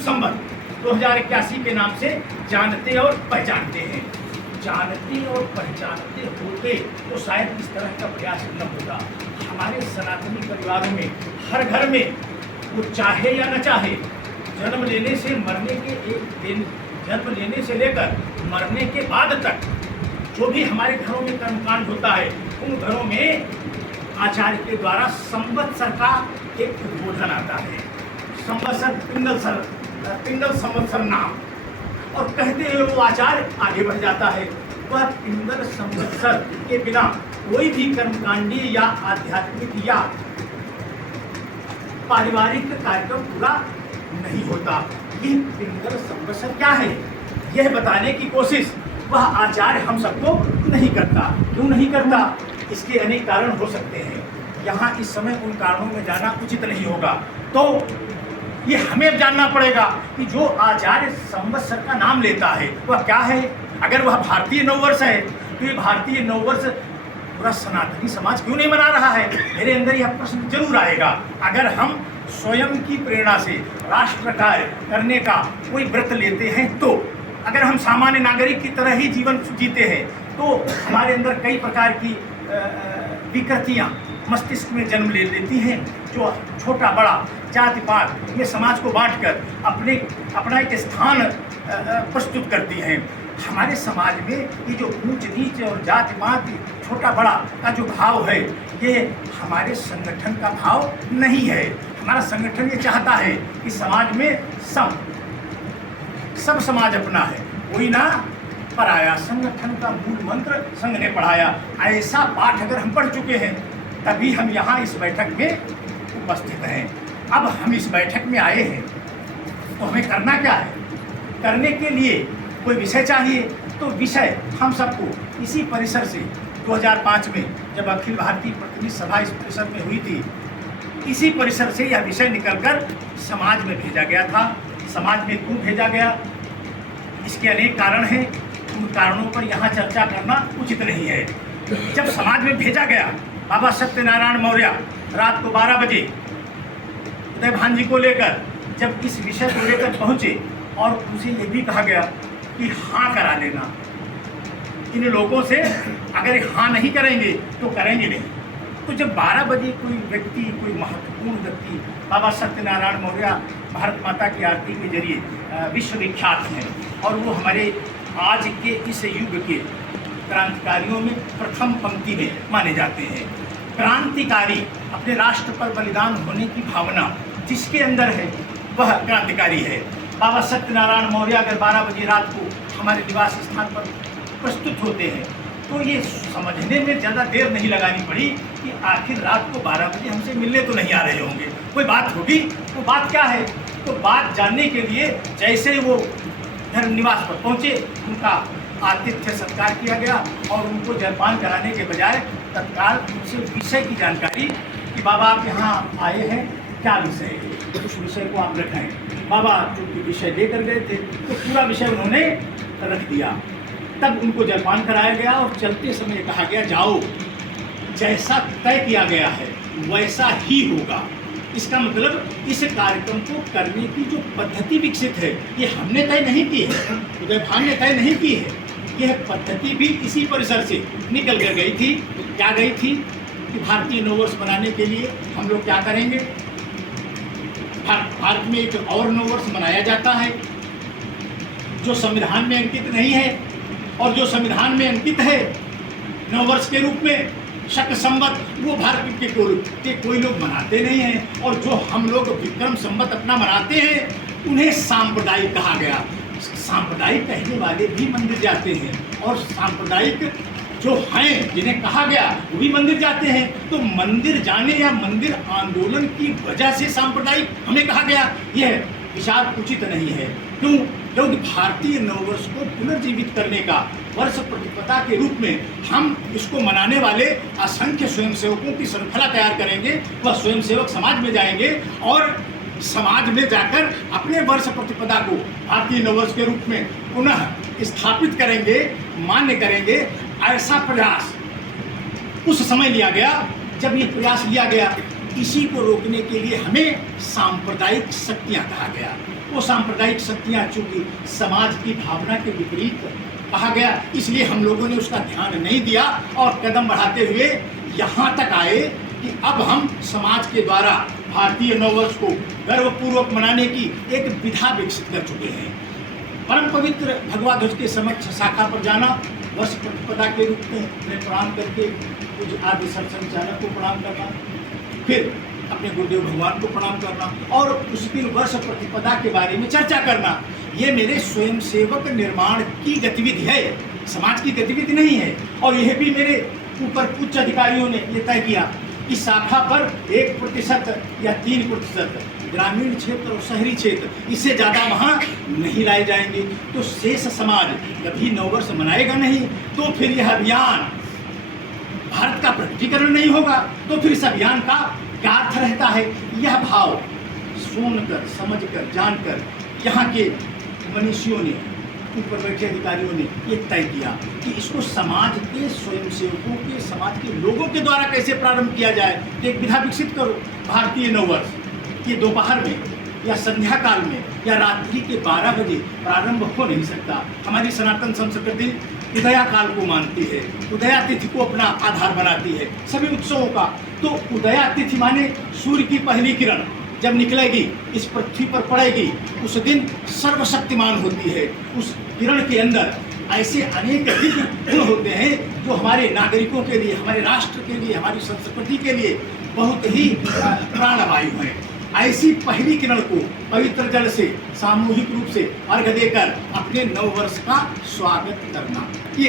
संवत 2081 के नाम से जानते और पहचानते हैं। जानते और पहचानते होते तो शायद इस तरह का प्रयास न होता। हमारे सनातनी परिवारों में हर घर में वो चाहे या न चाहे जन्म लेने से मरने के एक दिन, जन्म लेने से लेकर मरने के बाद तक जो भी हमारे घरों में कर्मकांड होता है उन घरों में आचार्य के द्वारा संवत्सर का एक उद्बोधन आता है। संवत्सर पिंगल संवत्सर नाम, और कहते हुए वो आचार्य आगे बढ़ जाता है। वह पिंगल संवत्सर के बिना कोई भी कर्मकांडीय या आध्यात्मिक या पारिवारिक कार्यक्रम पूरा नहीं होता। ये पिंगल संवत्सर क्या है यह बताने की कोशिश वह आचार्य हम सबको नहीं करता। क्यों नहीं करता? इसके अनेक कारण हो सकते हैं। यहाँ इस समय उन कारणों में जाना उचित नहीं होगा। तो ये हमें जानना पड़ेगा कि जो आचार्य संवत्सर का नाम लेता है वह क्या है। अगर वह भारतीय नववर्ष है तो ये भारतीय नववर्ष पूरा सनातनी समाज क्यों नहीं मना रहा है? मेरे अंदर यह प्रश्न जरूर आएगा। अगर हम स्वयं की प्रेरणा से राष्ट्र कार्य करने का कोई व्रत लेते हैं, तो अगर हम सामान्य नागरिक की तरह ही जीवन जीते हैं, तो हमारे अंदर कई प्रकार की विकृतियाँ मस्तिष्क में जन्म ले लेती हैं, जो छोटा बड़ा जाति पात ये समाज को बांटकर अपना एक स्थान प्रस्तुत करती हैं। हमारे समाज में ये जो ऊंच नीच और जाति पात छोटा बड़ा का जो भाव है, ये हमारे संगठन का भाव नहीं है। हमारा संगठन ये चाहता है कि समाज में सब समाज अपना है, कोई ना पराया। संगठन का मूल मंत्र संघ ने पढ़ाया। ऐसा पाठ अगर हम पढ़ चुके हैं तभी हम यहाँ इस बैठक में उपस्थित हैं। अब हम इस बैठक में आए हैं तो हमें करना क्या है? करने के लिए कोई विषय चाहिए। तो विषय हम सबको इसी परिसर से 2005 में जब अखिल भारतीय प्रतिनिधि सभा इस परिसर में हुई थी, इसी परिसर से यह विषय निकलकर समाज में भेजा गया था। समाज में क्यों भेजा गया? इसके अनेक कारण हैं। उन कारणों पर यहाँ चर्चा करना उचित नहीं है। जब समाज में भेजा गया, बाबा सत्यनारायण मौर्य रात को 12 बजे उदय भान जी को लेकर जब इस विषय को लेकर पहुँचे और उनसे ये भी कहा गया कि हाँ करा लेना। इन लोगों से अगर हाँ नहीं करेंगे तो करेंगे नहीं। तो जब 12 बजे कोई व्यक्ति, कोई महत्वपूर्ण व्यक्ति, बाबा सत्यनारायण मौर्य भारत माता की आरती के जरिए विश्वविख्यात हैं और वो हमारे आज के इस युग के क्रांतिकारियों में प्रथम पंक्ति में माने जाते हैं। क्रांतिकारी, अपने राष्ट्र पर बलिदान होने की भावना जिसके अंदर है वह क्रांतिकारी है। बाबा सत्यनारायण मौर्य अगर 12 बजे रात को हमारे निवास स्थान पर प्रस्तुत होते हैं तो ये समझने में ज़्यादा देर नहीं लगानी पड़ी कि आखिर रात को 12 बजे हमसे मिलने तो नहीं आ रहे होंगे, कोई बात होगी। वो बात क्या है? तो बात जानने के लिए जैसे वो घर निवास पर पहुँचे, उनका आतिथ्य सत्कार किया गया और उनको जलपान कराने के बजाय तत्काल उनसे विषय की जानकारी कि बाबा आप यहाँ आए हैं, क्या विषय है, उस विषय को आप रखें। बाबा चूँकि विषय लेकर गए थे तो पूरा विषय उन्होंने रख दिया। तब उनको जलपान कराया गया और चलते समय कहा गया जाओ, जैसा तय किया गया है वैसा ही होगा। इसका मतलब इस कार्यक्रम को करने की जो पद्धति विकसित है ये हमने तय नहीं की है, उदय भान ने तय नहीं की है। यह पद्धति भी इसी परिसर से निकल कर गई थी। क्या गई थी कि भारतीय नववर्ष मनाने के लिए हम लोग क्या करेंगे? भारत में एक और नववर्ष मनाया जाता है जो संविधान में अंकित नहीं है, और जो संविधान में अंकित है नववर्ष के रूप में शक संवत, वो भारत के कोई लोग मनाते नहीं हैं। और जो हम लोग विक्रम संवत अपना मनाते हैं उन्हें सांप्रदायिक कहा गया। सांप्रदायिक कहने वाले भी मंदिर जाते हैं और सांप्रदायिक जो हैं जिन्हें कहा गया वो भी मंदिर जाते हैं। तो मंदिर जाने या मंदिर आंदोलन की वजह से सांप्रदायिक हमें कहा गया, यह विचार उचित नहीं है। क्यों? क्योंकि भारतीय नववर्ष को पुनर्जीवित करने का वर्ष प्रतिपदा के रूप में हम इसको मनाने वाले असंख्य स्वयंसेवकों की श्रृंखला तैयार करेंगे। वह स्वयंसेवक समाज में जाएंगे और समाज में जाकर अपने वर्ष प्रतिपदा को भारतीय नववर्ष के रूप में पुनः स्थापित करेंगे, मान्य करेंगे। ऐसा प्रयास उस समय लिया गया जब ये प्रयास लिया गया। इसी को रोकने के लिए हमें सांप्रदायिक शक्तियाँ कहा गया। वो सांप्रदायिक शक्तियाँ चूंकि समाज की भावना के विपरीत कहा गया, इसलिए हम लोगों ने उसका ध्यान नहीं दिया और कदम बढ़ाते हुए यहाँ तक आए कि अब हम समाज के द्वारा भारतीय नववर्ष को गर्वपूर्वक मनाने की एक विधा विकसित कर चुके हैं। परम पवित्र भगवा ध्वज के समक्ष शाखा पर जाना, वर्ष प्रतिपदा के रूप में प्रणाम करके कुछ आदि संचालक को प्रणाम करना, फिर अपने गुरुदेव भगवान को प्रणाम करना और उस दिन वर्ष प्रतिपदा के बारे में चर्चा करना, ये मेरे स्वयंसेवक निर्माण की गतिविधि है, समाज की गतिविधि नहीं है। और यह भी मेरे ऊपर उच्च अधिकारियों ने ये तय किया कि शाखा पर 1% या 3% ग्रामीण क्षेत्र और शहरी क्षेत्र, इससे ज़्यादा वहाँ नहीं लाए जाएंगे। तो शेष समाज कभी नववर्ष मनाएगा नहीं, तो फिर यह अभियान भारत का प्रकटीकरण नहीं होगा। तो फिर इस अभियान का क्या अर्थ रहता है? यह भाव सुनकर, समझकर, जानकर यहाँ के मनीषियों ने, ऊपर बैठे अधिकारियों ने ये तय किया कि इसको समाज के स्वयंसेवकों के, समाज के लोगों के द्वारा कैसे प्रारंभ किया जाए। एक विधा विकसित करो। भारतीय नववर्ष ये दोपहर में या संध्या काल में या रात्रि के 12 बजे प्रारंभ हो नहीं सकता। हमारी सनातन संस्कृति उदया काल को मानती है, उदया तिथि को अपना आधार बनाती है सभी उत्सवों का। तो उदया तिथि माने सूर्य की पहली किरण जब निकलेगी, इस पृथ्वी पर पड़ेगी, उस दिन सर्वशक्तिमान होती है। उस किरण के अंदर ऐसे अनेक दिव्य गुण होते हैं जो हमारे नागरिकों के लिए, हमारे राष्ट्र के लिए, हमारी संस्कृति के लिए बहुत ही प्राणवायु है। ऐसी पहली किरण को पवित्र जल से सामूहिक रूप से अर्घ देकर अपने नववर्ष का स्वागत करना।